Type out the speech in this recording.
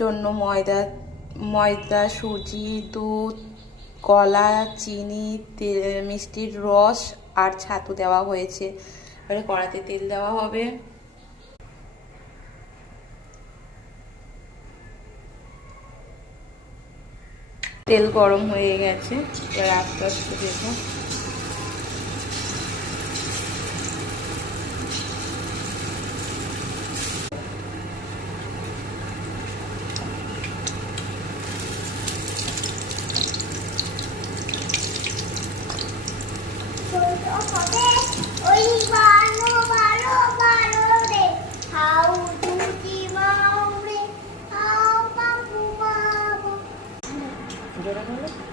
জন্য ময়দা, সুজি, দুধ, কলা, চিনি, মিষ্টির রস আর ছাতু দেওয়া হয়েছে। এবারে কড়াতে তেল দেওয়া হবে। তেল গরম হয়ে গেছে, এবার আস্তে আস্তে দেবো। জোরে বলো।